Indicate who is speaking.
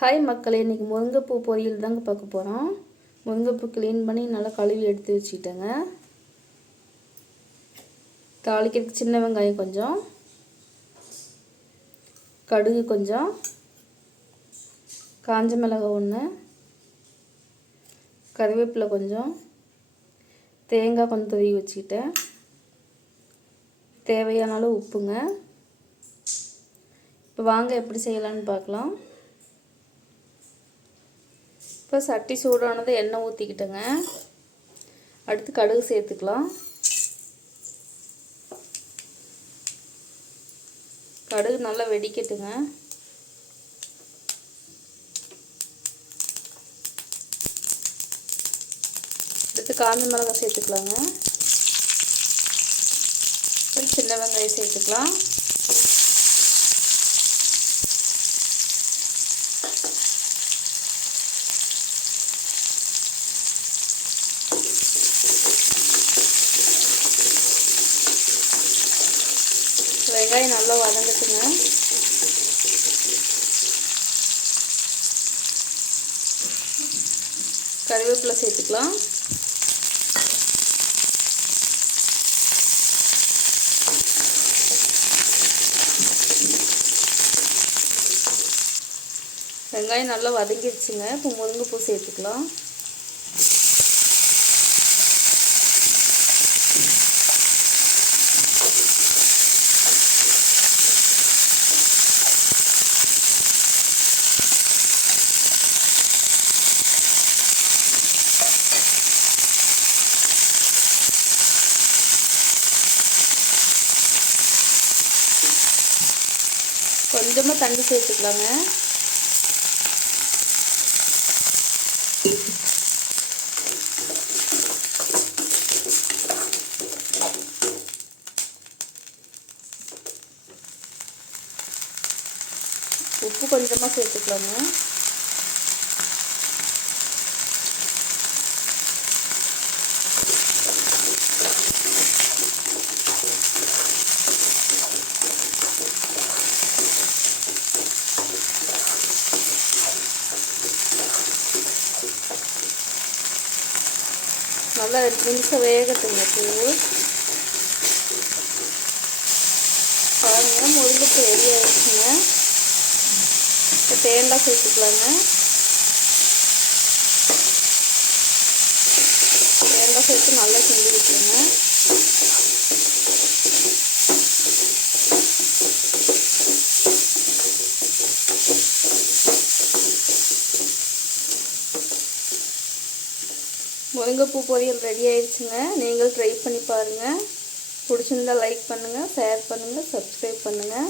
Speaker 1: Hi மக்களே இன்றைக்கி முருங்கைப்பூ பொரியல் தாங்க பார்க்க போகிறோம் முருங்கைப்பூ க்ளீன் பண்ணி நல்லா கழுவி எடுத்து வச்சுக்கிட்டேங்க தாளிக்கிறதுக்கு சின்ன வெங்காயம் கொஞ்சம். கடுகு கொஞ்சம். காஞ்ச மிளகாய் ஒன்று கருவேப்பிலை கொஞ்சம். தேங்காய் கொஞ்சம் துருவி வச்சுக்கிட்டேன். தேவையான அளவு உப்புங்க. இப்போ வாங்க எப்படி செய்யலான்னு பார்க்கலாம். இப்போ சட்டி சூடானது எண்ணெய் ஊற்றிக்கிட்டேங்க அடுத்து கடுகு சேர்த்துக்கலாம். கடுகு நல்லா வெடிக்கட்டுங்க. அடுத்து காஞ்ச மிளகாய் சேர்த்துக்கலாங்க. சின்ன வெங்காயம் சேர்த்துக்கலாம். வெங்காயம் நல்லா வதங்கட்டுங்க. கருவேப்பிலை சேர்த்துக்கலாம். வெங்காயம் நல்லா வதங்கிடுச்சுங்க. இப்போ முருங்கைப்பூ சேர்த்துக்கலாம். கொஞ்சமாக தண்ணி சேர்த்துக்கலாங்க. உப்பு கொஞ்சமாக சேர்த்துக்கலாங்க. நல்லா ரெண்டு நிமிஷம் வேகட்டுங்க பூ பாருங்க முருங்கைப்பூ ரெடி ஆயிடுச்சுங்க. இப்போ தேங்காய் சேர்த்துக்கலாங்க. தேங்காய் சேர்த்து நல்லா செஞ்சு விட்டுருங்க முருங்கைப்பூ பொரியல் ரெடி ஆயிடுச்சுங்க நீங்கள் ட்ரை பண்ணி பாருங்கள் பிடிச்சிருந்தா லைக் பண்ணுங்கள் ஷேர் பண்ணுங்கள் சப்ஸ்கிரைப் பண்ணுங்கள்